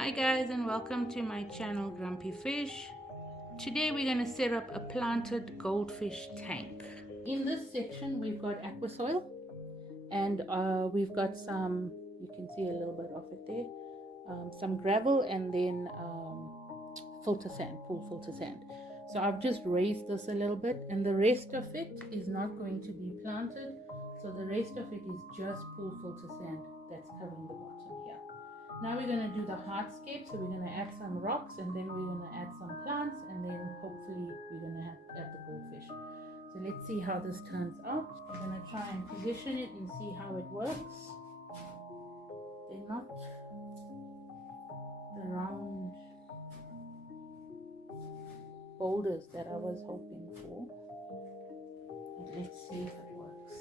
Hi guys, and welcome to my channel Grumpy Fish. Today we're going to set up a planted goldfish tank. In this section we've got aqua soil, and we've got some, you can see a little bit of it there, some gravel, and then filter sand, pool filter sand. So I've just raised this a little bit, and the rest of it is not going to be planted. So the rest of it is just pool filter sand that's covering the bottom here. Now we're going to do the hardscape. So we're going to add some rocks, and then we're going to add some plants, and then hopefully we're going to add the goldfish. So let's see how this turns out. We're going to try and position it and see how it works. They're not the round boulders that I was hoping for. But let's see if it works.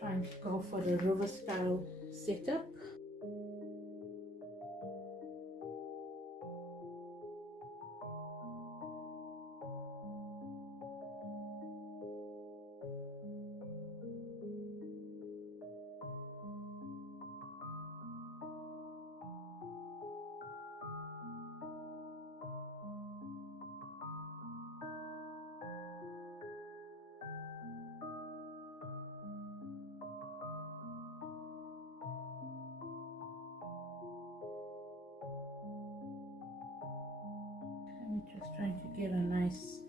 Trying to go for the river style setup. I'm just trying to get a nice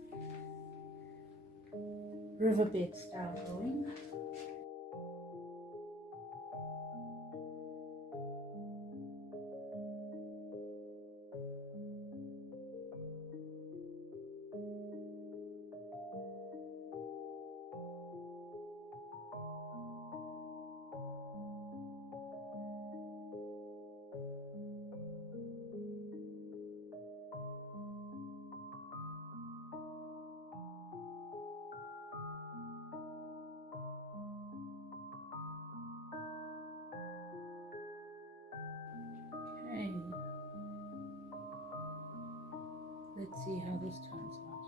riverbed style going. Okay, let's see how this turns out.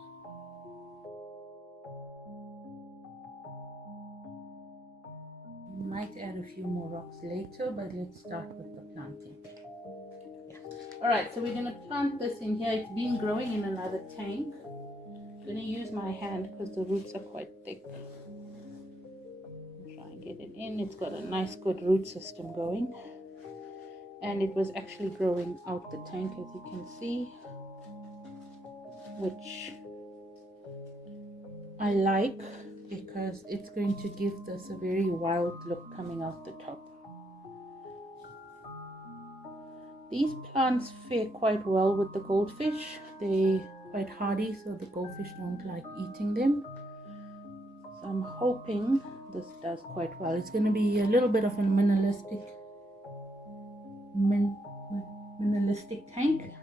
Might add a few more rocks later, but let's start with the planting. Alright, so we're going to plant this in here. It's been growing in another tank. I'm going to use my hand because the roots are quite thick. Try and get it in. It's got a nice good root system going, and it was actually growing out the tank, as you can see, which I like because it's going to give this a very wild look coming out the top. These plants fare quite well with the goldfish. They're quite hardy, so the goldfish don't like eating them. So I'm hoping this does quite well. It's going to be a little bit of a minimalistic tank,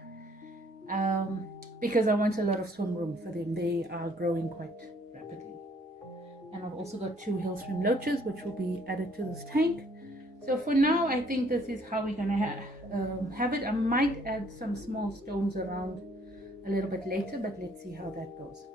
because I want a lot of swim room for them. They are growing quite rapidly. And I've also got 2 hill stream loaches which will be added to this tank. So for now I think this is how we're gonna have it. I might add some small stones around a little bit later, but let's see how that goes.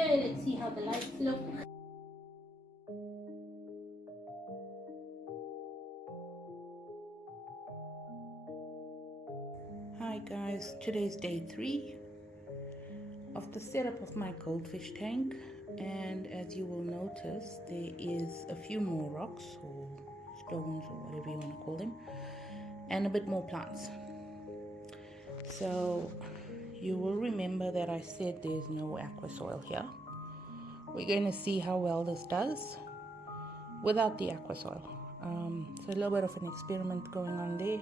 Okay, let's see how the lights look. Hi guys, today's day 3 of the setup of my goldfish tank, and as you will notice, there is a few more rocks or stones or whatever you want to call them, and a bit more plants. So you will remember that I said there's no aqua soil here. We're going to see how well this does without the aqua soil. So a little bit of an experiment going on there.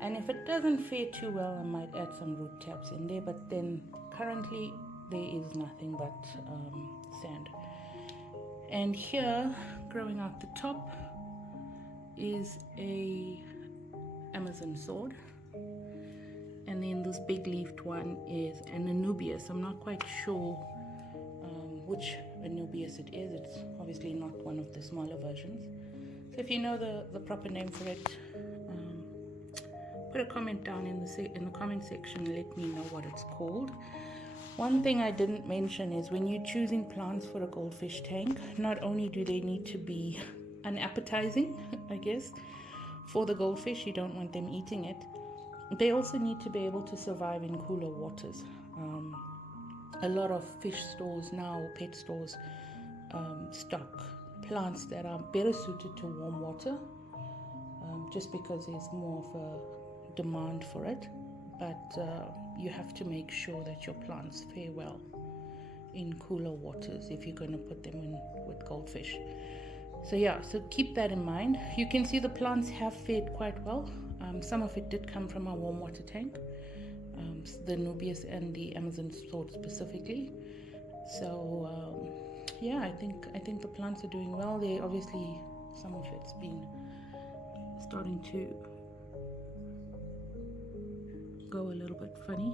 And if it doesn't fare too well, I might add some root tabs in there, but then currently there is nothing but sand. And here, growing out the top is a Amazon sword, and then this big leafed one is an Anubias. I'm not quite sure which Anubias it is. It's obviously not one of the smaller versions. So if you know the proper name for it, put a comment down in the comment section and let me know what it's called. One thing I didn't mention is when you're choosing plants for a goldfish tank, not only do they need to be unappetizing, I guess, for the goldfish, you don't want them eating it, they also need to be able to survive in cooler waters. A lot of fish stores now, or pet stores, stock plants that are better suited to warm water, just because there's more of a demand for it. But you have to make sure that your plants fare well in cooler waters if you're going to put them in with goldfish. So yeah, so keep that in mind. You can see the plants have fared quite well. Some of it did come from our warm water tank, the Nubias and the Amazon sword specifically. So yeah, I think the plants are doing well. They obviously, some of it's been starting to go a little bit funny,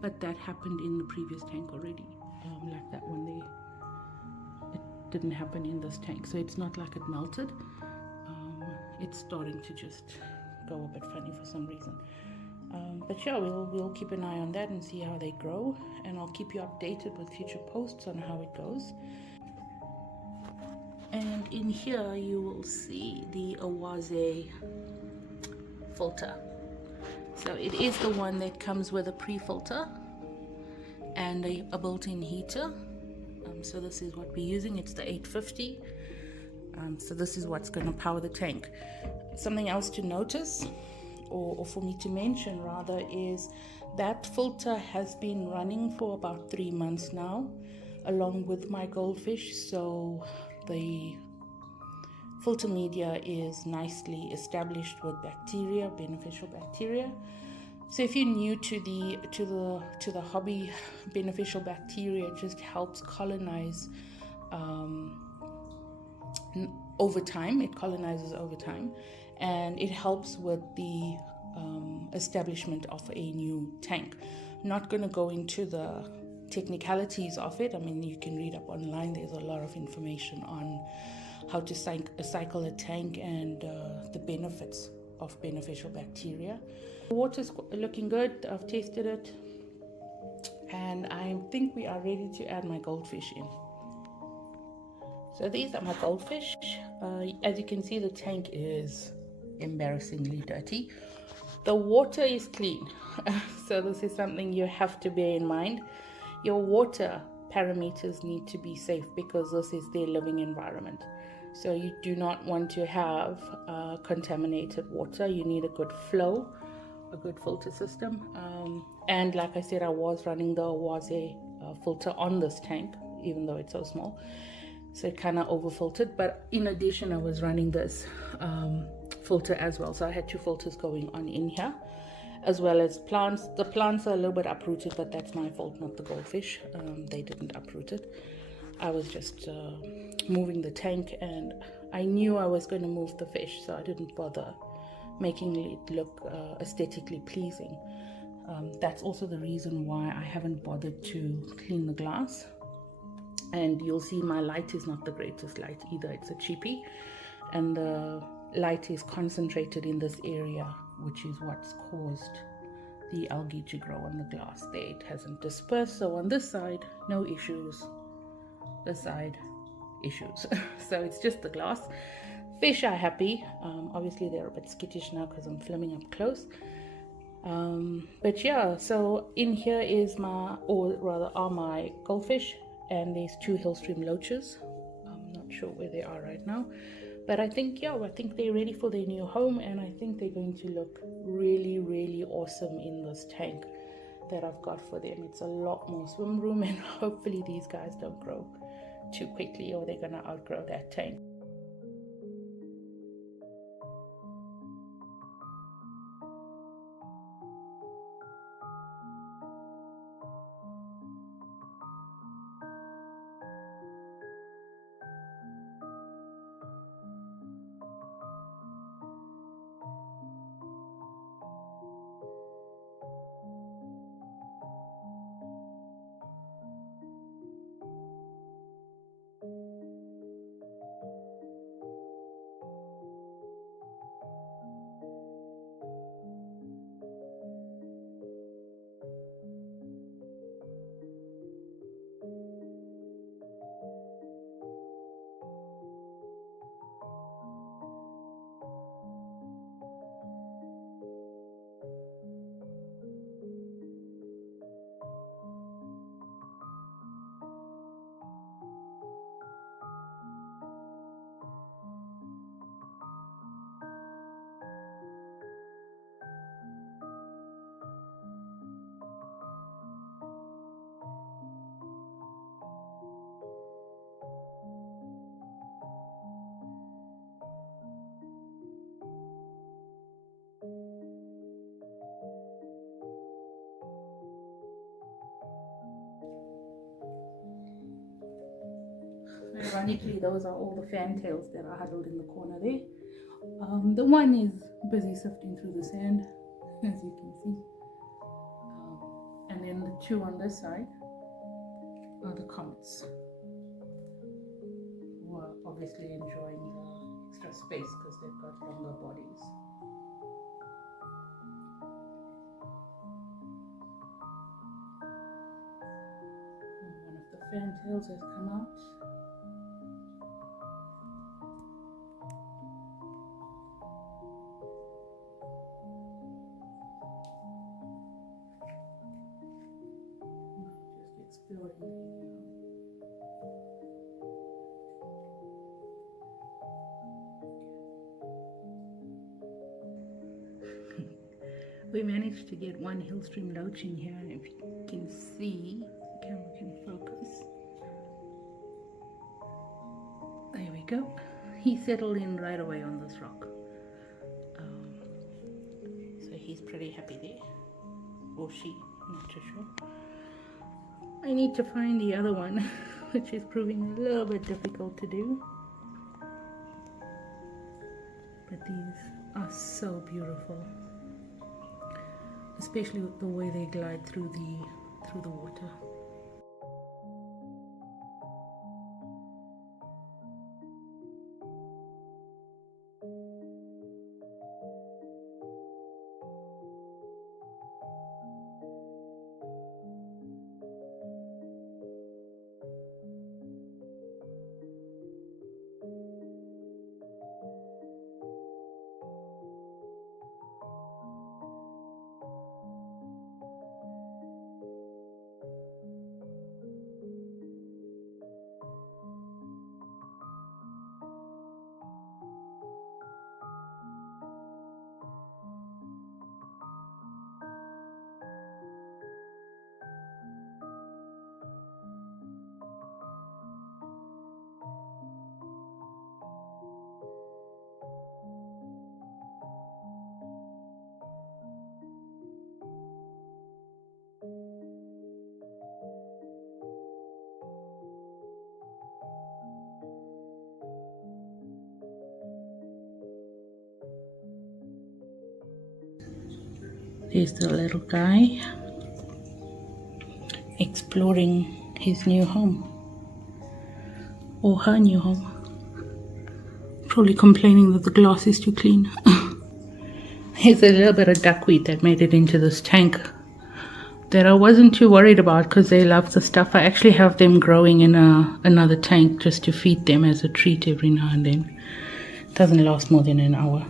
but that happened in the previous tank already. Like that one there, it didn't happen in this tank, so it's not like it melted. It's starting to just go a bit funny for some reason. But yeah, we'll keep an eye on that and see how they grow, and I'll keep you updated with future posts on how it goes. And in here you will see the Oase filter. So it is the one that comes with a pre-filter and a built-in heater. So this is what we're using. It's the 850. So this is what's going to power the tank. Something else to notice, or for me to mention rather, is that filter has been running for about 3 months now, along with my goldfish. So the filter media is nicely established with bacteria, beneficial bacteria. So if you're new to the hobby, beneficial bacteria just helps colonize over time. It colonizes over time, and it helps with the establishment of a new tank. I'm not going to go into the technicalities of it. I mean, you can read up online. There's a lot of information on how to cycle a tank and the benefits of beneficial bacteria. The water's looking good. I've tasted it, and I think we are ready to add my goldfish in. So these are my goldfish. As you can see, the tank is embarrassingly dirty. The water is clean. So this is something you have to bear in mind. Your water parameters need to be safe because this is their living environment. So you do not want to have contaminated water. You need a good flow, a good filter system. And like I said, I was running the Oase filter on this tank, even though it's so small. So it kind of over-filtered. But in addition, I was running this filter as well. So I had 2 filters going on in here, as well as plants. The plants are a little bit uprooted, but that's my fault, not the goldfish. They didn't uproot it. I was just moving the tank, and I knew I was going to move the fish, so I didn't bother making it look aesthetically pleasing. That's also the reason why I haven't bothered to clean the glass. And you'll see my light is not the greatest light either. It's a cheapie, and the light is concentrated in this area, which is what's caused the algae to grow on the glass there. It hasn't dispersed. So on this side, no issues. This side, issues. So it's just the glass. Fish are happy. Obviously they're a bit skittish now because I'm filming up close. But yeah, so in here is are my goldfish, and there's 2 Hillstream loaches. I'm not sure where they are right now, but I think they're ready for their new home, and I think they're going to look really, really awesome in this tank that I've got for them. It's a lot more swim room, and hopefully these guys don't grow too quickly or they're gonna outgrow that tank. Ironically, those are all the fantails that are huddled in the corner there. The one is busy sifting through the sand, as you can see. And then the two on this side are the comets, who are obviously enjoying the extra space because they've got longer bodies. And one of the fantails has come out. Just exploring. We managed to get one hillstream loach in here, and if you can see, the camera can focus. There we go. He settled in right away on this rock. So he's pretty happy there. Or she, not too sure. I need to find the other one, which is proving a little bit difficult to do. But these are so beautiful. Especially with the way they glide through the water. There's the little guy exploring his new home, or her new home. Probably complaining that the glass is too clean. Here's a little bit of duckweed that made it into this tank that I wasn't too worried about because they love the stuff. I actually have them growing in another tank just to feed them as a treat every now and then. It doesn't last more than an hour.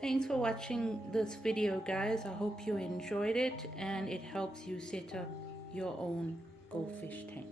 Thanks for watching this video, guys. I hope you enjoyed it and it helps you set up your own goldfish tank.